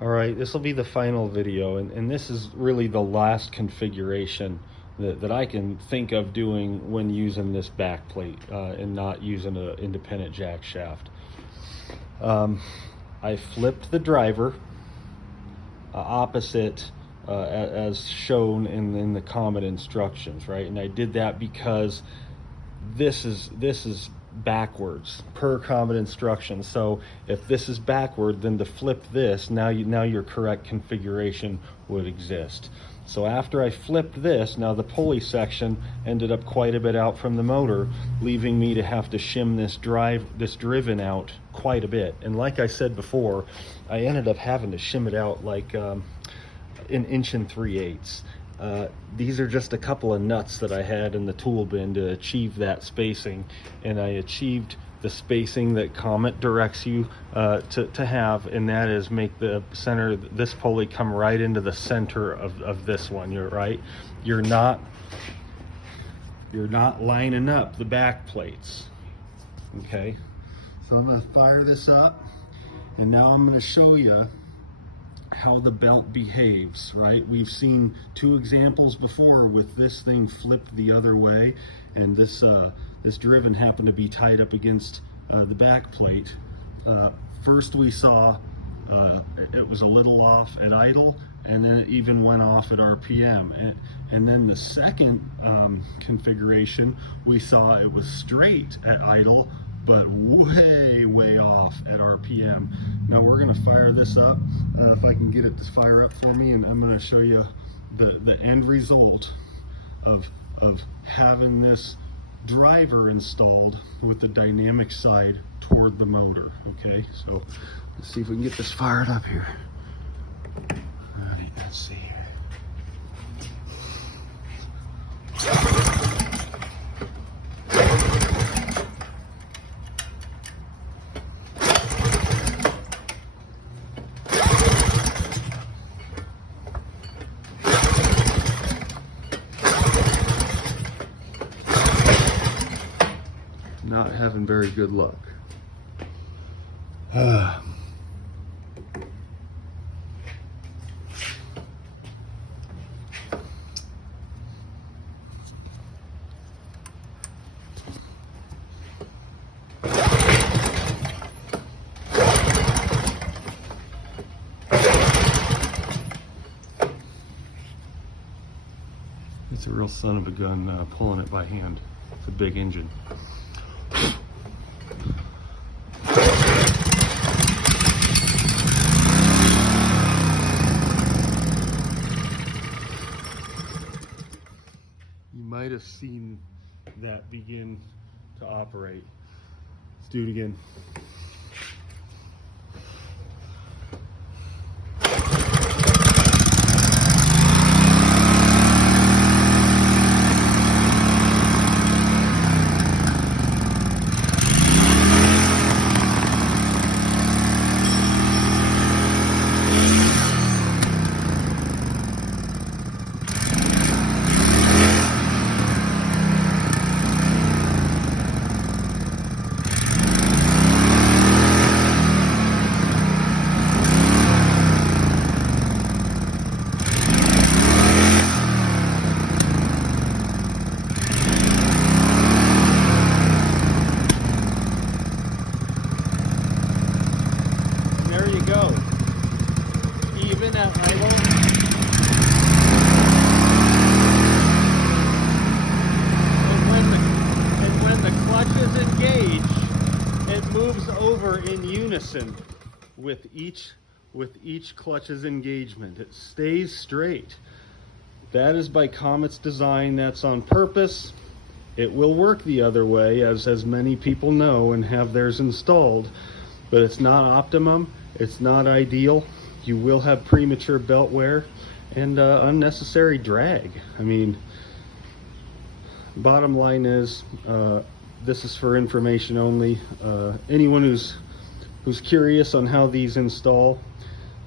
All right, this will be the final video, and this is really the last configuration that I can think of doing when using this back plate and not using an independent jack shaft. I flipped the driver opposite as shown in the common instructions, right? And I did that because this is backwards per common instruction. So if this is backward, then to flip this, now your correct configuration would exist. So after I flipped this, now the pulley section ended up quite a bit out from the motor, leaving me to have to shim this driven out quite a bit. And like I said before, I ended up having to shim it out like an 1 3/8. These are just a couple of nuts that I had in the tool bin to achieve that spacing, and I achieved the spacing that Comet directs you to have, and that is make the center, this pulley come right into the center of this one. You're not lining up the back plates. Okay, so I'm going to fire this up, and now I'm going to show you how the belt behaves, right? We've seen 2 examples before with this thing flipped the other way, and this driven happened to be tied up against the back plate. First we saw it was a little off at idle, and then it even went off at RPM. And then the second configuration, we saw it was straight at idle, but way off at RPM. Now we're gonna fire this up. If I can get it to fire up for me, and I'm gonna show you the end result of having this driver installed with the dynamic side toward the motor. Okay, so let's see if we can get this fired up here. All right, let's see here. Not having very good luck. It's a real son of a gun pulling it by hand. It's a big engine. You might have seen that begin to operate. Let's do it again. There you go. Even at idle. And when the clutch is engaged, it moves over in unison with each clutch's engagement. It stays straight. That is by Comet's design. That's on purpose. It will work the other way, as many people know and have theirs installed, but it's not optimum. It's not ideal. You will have premature belt wear and unnecessary drag. I mean, bottom line is, this is for information only. Anyone who's curious on how these install,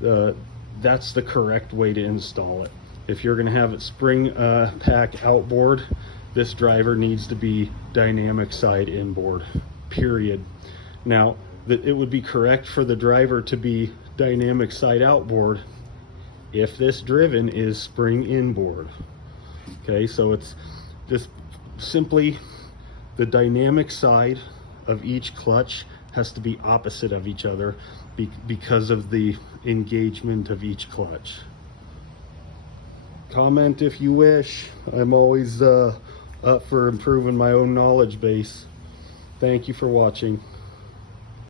that's the correct way to install it. If you're going to have it spring pack outboard, this driver needs to be dynamic side inboard, period. Now, that it would be correct for the driver to be dynamic side outboard if this driven is spring inboard. Okay, so it's just simply the dynamic side of each clutch has to be opposite of each other because of the engagement of each clutch. Comment if you wish. I'm always up for improving my own knowledge base. Thank you for watching.